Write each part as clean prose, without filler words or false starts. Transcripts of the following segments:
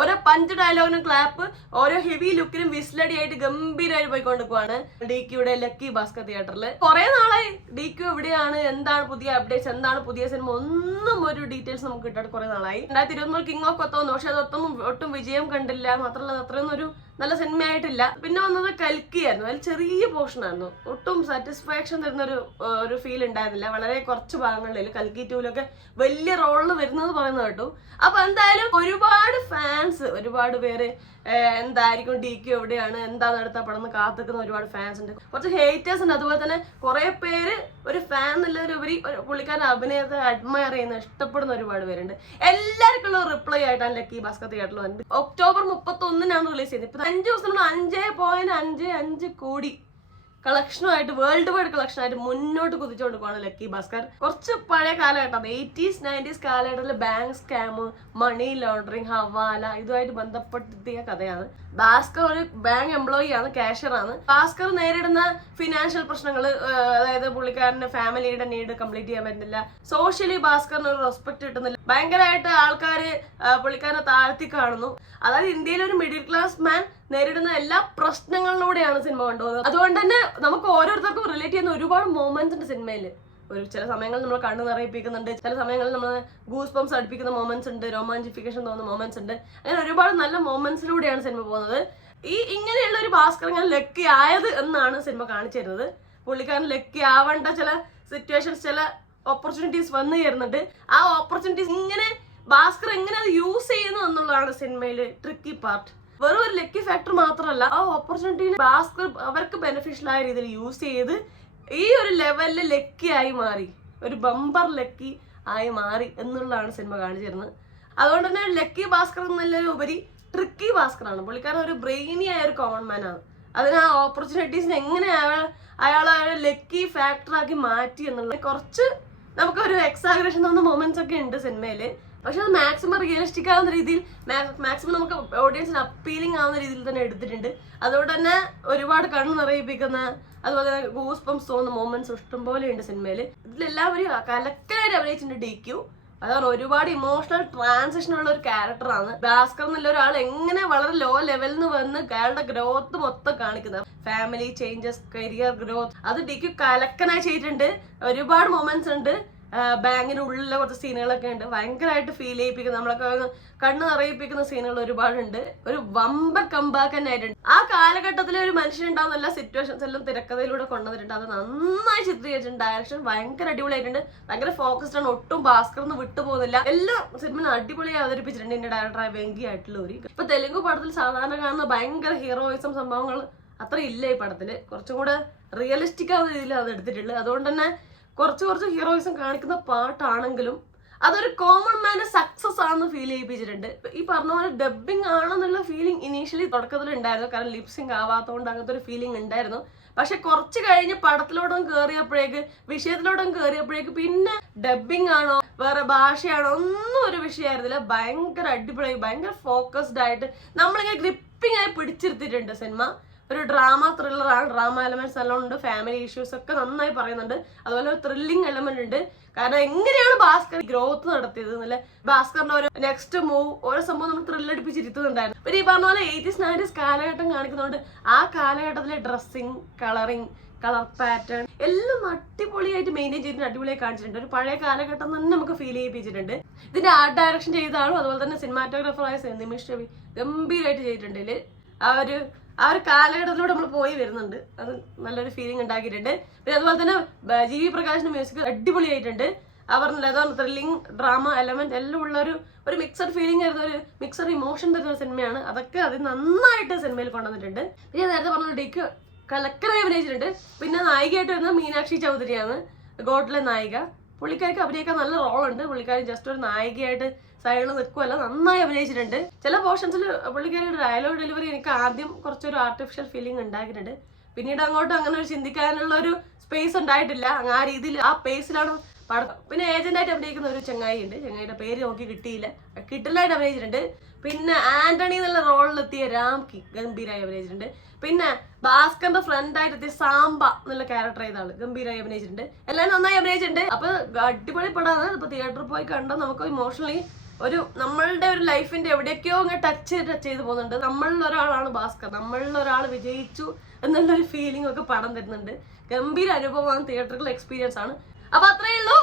ഓരോ punch ഡയലോഗിനും clap, ഓരോ heavy ലുക്കിനും വിസ്ലടി ആയിട്ട് ഗംഭീരമായിട്ട് പോയിക്കൊണ്ടിരിക്കുവാണ് DQയുടെ ലക്കി ഭാസ്കർ തിയേറ്ററിൽ. കുറെ നാളായി DQ എവിടെയാണ്, എന്താണ് പുതിയ അപ്ഡേറ്റ്സ്, എന്താണ് പുതിയ സിനിമ, ഒന്നും ഒരു ഡീറ്റെയിൽസ് നമുക്ക് കിട്ടാൻ കുറെ നാളായി. 2023 കിങ് ഓഫ് കൊത്ത വന്നു, പക്ഷെ അതൊന്നും ഒട്ടും വിജയം കണ്ടില്ല. മാത്രമല്ല അത്രയൊന്നും ഒരു നല്ല സിനിമയായിട്ടില്ല. പിന്നെ വന്നത് കൽക്കിയായിരുന്നു. അതിൽ ചെറിയ പോർഷൻ ആയിരുന്നു, ഒട്ടും സാറ്റിസ്ഫാക്ഷൻ തരുന്ന ഒരു ഫീൽ ഉണ്ടായിരുന്നില്ല. വളരെ കുറച്ച് ഭാഗങ്ങളിൽ കൽക്കി 2-ലൊക്കെ വലിയ റോളിൽ വരുന്നത് പറയുന്നത് കേട്ടു. അപ്പൊ എന്തായാലും ഒരുപാട് ഫാൻസ്, ഒരുപാട് പേര് എന്തായിരിക്കും DQ എവിടെയാണ്, എന്താണ് അടുത്ത പടം എന്ന് കാത്തിക്കുന്ന ഒരുപാട് ഫാൻസ് ഉണ്ട്. കുറച്ച് ഹേറ്റേഴ്സ് ഉണ്ട്. അതുപോലെ തന്നെ കുറെ പേര് ഒരു ഫാൻ എന്നുള്ളതിലുപരി പുള്ളിക്കാരൻ അഭിനയത്തെ അഡ്മയർ ചെയ്യുന്ന, ഇഷ്ടപ്പെടുന്ന ഒരുപാട് പേരുണ്ട്. എല്ലാവർക്കും ഉള്ള റിപ്ലൈ ആയിട്ടാണ് ലക്കി ഭാസ്കർ തിയേറ്ററിൽ വന്നത്. ഒക്ടോബർ 31 റിലീസ് ചെയ്തത്. ഇപ്പൊ 5 ദിവസം 5.55 കോടി കളക്ഷനുമായിട്ട്, വേൾഡ് വൈഡ് കളക്ഷനായിട്ട് മുന്നോട്ട് കുതിച്ചുകൊണ്ട് പോകണം ലക്കി ഭാസ്കർ. കുറച്ച് പഴയ കാലഘട്ടം, 80s 90s കാലഘട്ടത്തിൽ ബാങ്ക് സ്കാം, മണി ലോണ്ടറിങ്, ഹവാല ഇതുമായിട്ട് ബന്ധപ്പെടുത്തിയ കഥയാണ്. ഭാസ്കർ ഒരു ബാങ്ക് എംപ്ലോയി ആണ്, കാഷ്യറാണ്. ഭാസ്കർ നേരിടുന്ന ഫിനാൻഷ്യൽ പ്രശ്നങ്ങൾ, അതായത് പുള്ളിക്കാരന്റെ ഫാമിലിയുടെ നീഡ് കംപ്ലീറ്റ് ചെയ്യാൻ പറ്റുന്നില്ല, സോഷ്യലി ഭാസ്കറിന് ഒരു റെസ്പെക്ട് കിട്ടുന്നില്ല, ഭയങ്കരമായിട്ട് ആൾക്കാര് പുള്ളിക്കാരനെ താഴ്ത്തി കാണുന്നു. അതായത് ഇന്ത്യയിലെ ഒരു മിഡിൽ ക്ലാസ് മാൻ നേരിടുന്ന എല്ലാ പ്രശ്നങ്ങളിലൂടെയാണ് സിനിമ കൊണ്ടുപോകുന്നത്. അതുകൊണ്ട് തന്നെ നമുക്ക് ഓരോരുത്തർക്കും റിലേറ്റ് ചെയ്യുന്ന ഒരുപാട് മൊമെന്റ്സ് ഉണ്ട് സിനിമയില്. ചില സമയങ്ങളിൽ നമ്മൾ കണ്ണു നിറയിപ്പിക്കുന്നുണ്ട്, ചില സമയങ്ങളിൽ നമ്മൾ ഗൂസ് ബംസ് അടുപ്പിക്കുന്ന മൊമെന്റ്സ് ഉണ്ട്, റൊമാൻറ്റിഫിക്കേഷൻ തോന്നുന്ന മൊമെന്റ്സ് ഉണ്ട്. അങ്ങനെ ഒരുപാട് നല്ല മൊമെന്റ്സിലൂടെയാണ് സിനിമ പോകുന്നത്. ഇങ്ങനെയുള്ള ഒരു ഭാസ്കർ ഇങ്ങനെ ലക്കി ആയത് എന്നാണ് സിനിമ കാണിച്ചു തരുന്നത്. പുള്ളിക്കാരൻ ലക്കി ആവേണ്ട ചില സിറ്റുവേഷൻസ്, ചില ഓപ്പർച്യൂണിറ്റീസ് വന്നു ചേരുന്നുണ്ട്. ആ ഓപ്പർച്യൂണിറ്റീസ് ഇങ്ങനെ ഭാസ്കർ എങ്ങനെ അത് യൂസ് ചെയ്യുന്നു എന്നുള്ളതാണ് സിനിമയിലെ ട്രിക്കി പാർട്ട്. വെറും ഒരു ലക്കി ഫാക്ടർ മാത്രമല്ല, ആ ഓപ്പർച്യൂണിറ്റീനെ ഭാസ്കർ അവർക്ക് ബെനിഫിഷ്യൽ ആയ രീതിയിൽ യൂസ് ചെയ്ത് ഈ ഒരു ലെവലിൽ ലക്കി ആയി മാറി, ഒരു ബമ്പർ ലക്കി ആയി മാറി എന്നുള്ളതാണ് സിനിമ കാണിച്ചു തരുന്നത്. അതുകൊണ്ട് തന്നെ ലക്കി ഭാസ്കർ എന്നുള്ളതിലുപരി ട്രിക്കി ഭാസ്കറാണ്. പുള്ളിക്കാരൻ ഒരു ബ്രെയിനി ആയ ഒരു കോമൺ മാൻ ആണ്. അതിന് ആ ഓപ്പർച്യൂണിറ്റീസിനെ എങ്ങനെ അയാളെ ലക്കി ഫാക്ടറാക്കി മാറ്റി എന്നുള്ളത് കുറച്ച് നമുക്കൊരു എക്സാഗ്രേഷൻ തോന്നുന്ന മൊമെന്റ്സ് ഒക്കെ ഉണ്ട് സിനിമയില്. പക്ഷെ അത് മാക്സിമം റിയലിസ്റ്റിക് ആവുന്ന രീതിയിൽ, മാക്സിമം നമുക്ക് ഓഡിയൻസിന് അപ്പീലിംഗ് ആവുന്ന രീതിയിൽ തന്നെ എടുത്തിട്ടുണ്ട്. അതുകൊണ്ട് തന്നെ ഒരുപാട് കണ്ണ് നിറയിപ്പിക്കുന്ന, അതുപോലെ തന്നെ ഗൂസ് ബംസ് തോന്നുന്ന മൊമെന്റ്സ് ഇഷ്ടംപോലെ ഉണ്ട് സിനിമയിൽ. ഇതിലെല്ലാവരും കലക്കലായിട്ട് അഭിനയിച്ചിട്ടുണ്ട് DQ. അതാണ് ഒരുപാട് ഇമോഷണൽ ട്രാൻസിഷൻ ഉള്ള ഒരു ക്യാരക്ടറാണ് ഭാസ്കർ എന്നുള്ള ഒരാൾ. എങ്ങനെ വളരെ ലോ ലെവലിൽ നിന്ന് വന്ന് അയാളുടെ ഗ്രോത്ത് മൊത്തം കാണിക്കുന്നത്, ഫാമിലി ചേഞ്ചസ്, കരിയർ ഗ്രോത്ത്, അത് DQ കലക്കനായി ചെയ്തിട്ടുണ്ട്. ഒരുപാട് മൊമെന്റ്സ് ഉണ്ട്. ബാങ്കിന്റെ ഉള്ളിലെ കുറച്ച് സീനുകളൊക്കെ ഉണ്ട്, ഭയങ്കരമായിട്ട് ഫീൽ ചെയ്യിപ്പിക്കുന്ന, നമ്മളൊക്കെ കണ്ണ് നിറയിപ്പിക്കുന്ന സീനുകൾ ഒരുപാടുണ്ട്. ഒരു വമ്പൻ കമ്പാക്ക് തന്നെ ആയിട്ടുണ്ട്. ആ കാലഘട്ടത്തിലെ ഒരു മനുഷ്യനുണ്ടാവുന്ന എല്ലാ സിറ്റുവേഷൻസ് എല്ലാം തിരക്കഥയിലൂടെ കൊണ്ടുവന്നിട്ടുണ്ട്. അത് നന്നായി ചിത്രീകരിച്ചിട്ടുണ്ട്. ഡയറക്ഷൻ ഭയങ്കര അടിപൊളിയായിട്ടുണ്ട്. ഭയങ്കര ഫോക്കസ്ഡ് ആണ്, ഒട്ടും ഭാസ്കർന്ന് വിട്ടുപോകുന്നില്ല. എല്ലാം സിനിമ അടിപൊളിയായി അവതരിപ്പിച്ചിട്ടുണ്ട് ഇതിന്റെ ഡയറക്ടറായ വെങ്കി ആയിട്ടുള്ള ഒരു. ഇപ്പൊ തെലുങ്ക് പടത്തിൽ സാധാരണ കാണുന്ന ഭയങ്കര ഹീറോയിസം സംഭവങ്ങൾ അത്ര ഇല്ല ഈ പടത്തില്. കുറച്ചും കൂടെ റിയലിസ്റ്റിക് ആവുന്ന രീതിയിൽ അത് എടുത്തിട്ടുള്ളത്. അതുകൊണ്ട് തന്നെ കുറച്ച് ഹീറോയിസം കാണിക്കുന്ന പാട്ടാണെങ്കിലും അതൊരു കോമൺ മാന് സക്സസ് ആണെന്ന് ഫീൽ ചെയ്യിപ്പിച്ചിട്ടുണ്ട്. ഈ പറഞ്ഞ പോലെ ഡബിങ് ആണെന്നുള്ള ഫീലിംഗ് ഇനീഷ്യലി തുടക്കത്തിൽ ഉണ്ടായിരുന്നു, കാരണം ലിപ്സിങ് ആവാത്തതുകൊണ്ട് അങ്ങനത്തെ ഒരു ഫീലിംഗ് ഉണ്ടായിരുന്നു. പക്ഷെ കുറച്ച് കഴിഞ്ഞ് പടത്തിലോട്ടും കയറിയപ്പോഴേക്ക്, വിഷയത്തിലോട്ടും കയറിയപ്പോഴേക്ക് പിന്നെ ഡബിങ് ആണോ വേറെ ഭാഷയാണോ ഒന്നും ഒരു വിഷയമായിരുന്നില്ല. ഭയങ്കര അടിപൊളിയായി, ഭയങ്കര ഫോക്കസ്ഡ് ആയിട്ട് നമ്മളിങ്ങനെ ഗ്രിപ്പിംഗ് ആയി പിടിച്ചിരുത്തിയിട്ടുണ്ട് സിനിമ. ഒരു ഡ്രാമ ത്രില്ലറാണ്, ഡ്രാമ എലമെന്റ്സ് എല്ലാം ഉണ്ട്, ഫാമിലി ഇഷ്യൂസ് ഒക്കെ നന്നായി പറയുന്നുണ്ട്. അതുപോലെ ഒരു ത്രില്ലിംഗ് എലമെന്റ് ഉണ്ട്. കാരണം എങ്ങനെയാണ് ഭാസ്കർ ഗ്രോത്ത് നടത്തിയത് എന്നല്ല, ഭാസ്കറിന്റെ ഓരോ നെക്സ്റ്റ് മൂവ്, ഓരോ സംഭവം നമ്മൾ ത്രില്ലടിപ്പിച്ചിരുത്തുന്നുണ്ടായിരുന്നു. പിന്നെ ഈ പറഞ്ഞ പോലെ 80s 90s കാലഘട്ടം കാണിക്കുന്നതുകൊണ്ട് ആ കാലഘട്ടത്തിലെ ഡ്രസ്സിങ്, കളർ പാറ്റേൺ എല്ലാം അടിപൊളിയായിട്ട് മെയിൻറ്റെയിൻ ചെയ്തിട്ട് അടിപൊളിയായി കാണിച്ചിട്ടുണ്ട്. ഒരു പഴയ കാലഘട്ടം തന്നെ നമുക്ക് ഫീൽ ചെയ്യിപ്പിച്ചിട്ടുണ്ട്. ഇതിന്റെ ആർട്ട് ഡയറക്ഷൻ ചെയ്ത ആളും അതുപോലെ തന്നെ സിനിമാറ്റോഗ്രാഫറായ നിമിഷ് രവി ഗംഭീരമായിട്ട് ചെയ്തിട്ടുണ്ട്. ഇതിൽ ആ ഒരു കാലഘട്ടത്തിലൂടെ നമ്മൾ പോയി വരുന്നുണ്ട്. അത് നല്ലൊരു ഫീലിംഗ് ഉണ്ടാക്കിയിട്ടുണ്ട്. പിന്നെ അതുപോലെ തന്നെ GV പ്രകാശിന്റെ മ്യൂസിക് അടിപൊളിയായിട്ടുണ്ട്. അതാണ് ത്രില്ലിംഗ്, ഡ്രാമ എലമെന്റ് എല്ലാം ഉള്ള ഒരു മിക്സഡ് ഫീലിംഗ് ആയിരുന്നു, ഒരു മിക്സഡ് ഇമോഷൻ തരുന്ന സിനിമയാണ്. അതൊക്കെ അത് നന്നായിട്ട് സിനിമയിൽ കൊണ്ടുവന്നിട്ടുണ്ട്. പിന്നെ നേരത്തെ പറഞ്ഞ DQ കലക്കനായി അഭിനയിച്ചിട്ടുണ്ട്. പിന്നെ നായികയായിട്ട് വരുന്നത് മീനാക്ഷി ചൗധരിയാണ്, ഗോഡിലെ നായിക. പുള്ളിക്കാർക്ക് അഭിനയിക്കാൻ നല്ല റോളുണ്ട്. പുള്ളിക്കാരി ജസ്റ്റ് ഒരു നായികയായിട്ട് സൈഡിൽ നിൽക്കുമല്ല, നന്നായി അഭിനയിച്ചിട്ടുണ്ട്. ചില പോർഷൻസിൽ പുള്ളിക്കാരുടെ ഡയലോഗ് ഡെലിവറി എനിക്ക് ആദ്യം കുറച്ചൊരു ആർട്ടിഫിഷ്യൽ ഫീലിംഗ് ഉണ്ടാക്കിയിട്ടുണ്ട്. പിന്നീട് അങ്ങോട്ട് അങ്ങനെ ഒരു ചിന്തിക്കാനുള്ള ഒരു സ്പേസ് ഉണ്ടായിട്ടില്ല. ആ രീതിയിൽ ആ പേസിലാണ് പടം. പിന്നെ ഏജന്റായിട്ട് അഭിനയിക്കുന്ന ഒരു ചങ്ങായി ഉണ്ട്, ചങ്ങായിയുടെ പേര് നോക്കി കിട്ടില്ലായിട്ട് അഭിനയിച്ചിട്ടുണ്ട്. പിന്നെ ആന്റണി എന്നുള്ള റോളിലെത്തിയ രാംകി ഗംഭീരായി അഭിനയിച്ചിട്ടുണ്ട്. പിന്നെ ഭാസ്കറിന്റെ ഫ്രണ്ടായിട്ട് എത്തിയ സാമ്പ എന്നുള്ള ക്യാരക്ടർ ചെയ്ത ആള് ഗംഭീരായി അഭിനയിച്ചിട്ടുണ്ട്. എല്ലാവരും നന്നായി അഭിനയിച്ചിട്ടുണ്ട്. അപ്പൊ അടിപൊളി പടമാണ്. ഇപ്പൊ തിയേറ്ററിൽ പോയി കണ്ടാൽ നമുക്ക് ഇമോഷണലി നമ്മളുടെ ഒരു ലൈഫിന്റെ എവിടെയൊക്കെയോ അങ്ങ് ടച്ച് ചെയ്ത് പോകുന്നുണ്ട്. നമ്മളിൽ ഒരാളാണ് ഭാസ്കർ, നമ്മളിൽ ഒരാൾ വിജയിച്ചു എന്നുള്ളൊരു ഫീലിംഗ് ഒക്കെ പടം തരുന്നുണ്ട്. ഗംഭീര അനുഭവമാണ്, തിയേറ്ററിക്കൽ എക്സ്പീരിയൻസ് ആണ്. അപ്പൊ അത്രയേ ഉള്ളൂ.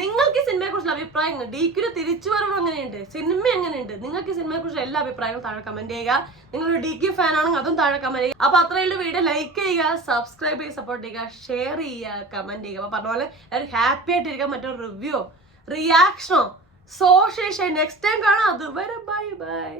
നിങ്ങൾക്ക് സിനിമയെ കുറിച്ചുള്ള അഭിപ്രായങ്ങൾ, ഡിക്യുടെ തിരിച്ചുവരവ് എങ്ങനെയുണ്ട്, സിനിമ എങ്ങനെയുണ്ട്, നിങ്ങൾക്ക് സിനിമയെ കുറിച്ചുള്ള എല്ലാ അഭിപ്രായങ്ങളും താഴെ കമന്റ് ചെയ്യുക. നിങ്ങളൊരു ഡിക്യു ഫാൻ ആണെങ്കിൽ അതും താഴെ കമന്റ് ചെയ്യുക. അപ്പൊ അത്രയുള്ള വീഡിയോ ലൈക്ക് ചെയ്യുക, സബ്സ്ക്രൈബ് ചെയ്യുക, സപ്പോർട്ട് ചെയ്യുക, ഷെയർ ചെയ്യുക, കമന്റ് ചെയ്യുക. അപ്പൊ പറഞ്ഞ പോലെ എല്ലാവരും ഹാപ്പി ആയിട്ടിരിക്കാൻ മറ്റൊരു റിവ്യൂ റിയാക്ഷനോ സോഷ്യൽ നെക്സ്റ്റ് ടൈം കാണാം. അതുവരെ ബൈ ബൈ.